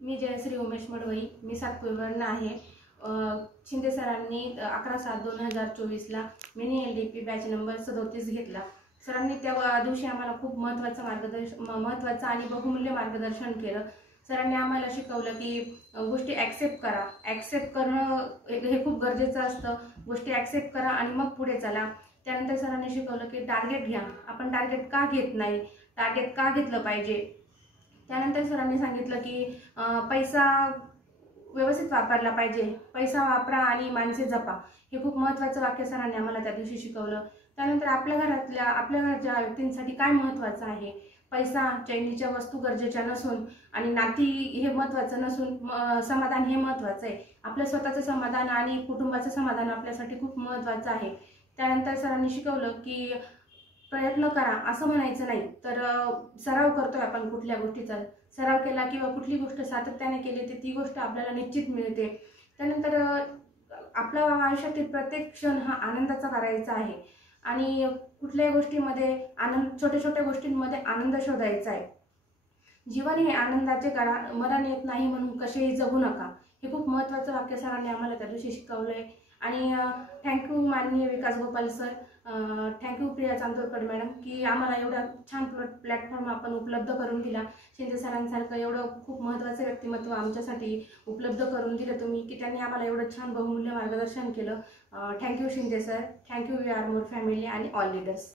मी जयश्री उमेश मडवई, मी सातपुरवरून आहे। शिंदे सरांनी 11/7/2024ला mini LDP batch number 37 घेतला। सरांनी त्या दिवशी आम्हाला खूप महत्त्वाचं आणि बहुमूल्य मार्गदर्शन केलं। सरांनी आम्हाला शिकवलं की गोष्टी ॲक्सेप्ट करा, ॲक्सेप्ट करणं हे खूप गरजेचं असतं। गोष्टी ॲक्सेप्ट करा आणि मग पुढे चला। त्यानंतर सरांनी शिकवलं की टार्गेट घ्या, आपण टार्गेट का घेत नाही, टार्गेट का घेतलं पाहिजे। त्यानंतर सरांनी सांगितलं की पैसा व्यवस्थित वापरला पाहिजे, पैसा वापरा आणि माणसे जपा, हे खूप महत्त्वाचं वाक्य सरांनी आम्हाला त्या दिवशी शिकवलं। त्यानंतर आपल्या घरच्या व्यक्तींसाठी काय महत्त्वाचं आहे, पैसा चैनीच्या वस्तू गरजेच्या नसून आणि नाती हे महत्त्वाचं नसून समाधान हे महत्त्वाचं आहे। आपल्या स्वतःचं समाधान आणि कुटुंबाचं समाधान आपल्यासाठी खूप महत्त्वाचं आहे। त्यानंतर सरांनी शिकवलं की प्रयत्न करा असं म्हणायचं नाही, तर सराव करतोय आपण कुठल्या गोष्टीचा, सराव केला किंवा कुठली गोष्ट सातत्याने केली तर ती गोष्ट आपल्याला निश्चित मिळते। त्यानंतर आपल्या आयुष्यातील प्रत्येक क्षण हा आनंदाचा करायचा आहे आणि कुठल्याही गोष्टीमध्ये आनंद, छोट्या छोट्या गोष्टींमध्ये आनंद शोधायचा आहे। जीवन हे आनंदाचे करा, मरण येत नाही म्हणून कसेही जगू नका, हे खूप महत्त्वाचं वाक्य सरांनी आम्हाला त्या दिवशी शिकवलंय। आणि थँक्यू माननीय Vikas Gopal sir, thank you Priya Chandorkar madam की आम्हाला एवढा छान प्लॅटफॉर्म आपण उपलब्ध करून दिला। शिंदे सरांसारखं एवढं खूप महत्त्वाचं व्यक्तिमत्व आमच्यासाठी उपलब्ध करून दिलं तुम्ही, की त्यांनी आम्हाला एवढं छान बहुमूल्य मार्गदर्शन केलं। Thank you Shinde sir, thank you we are more family आणि ऑल लीडर्स।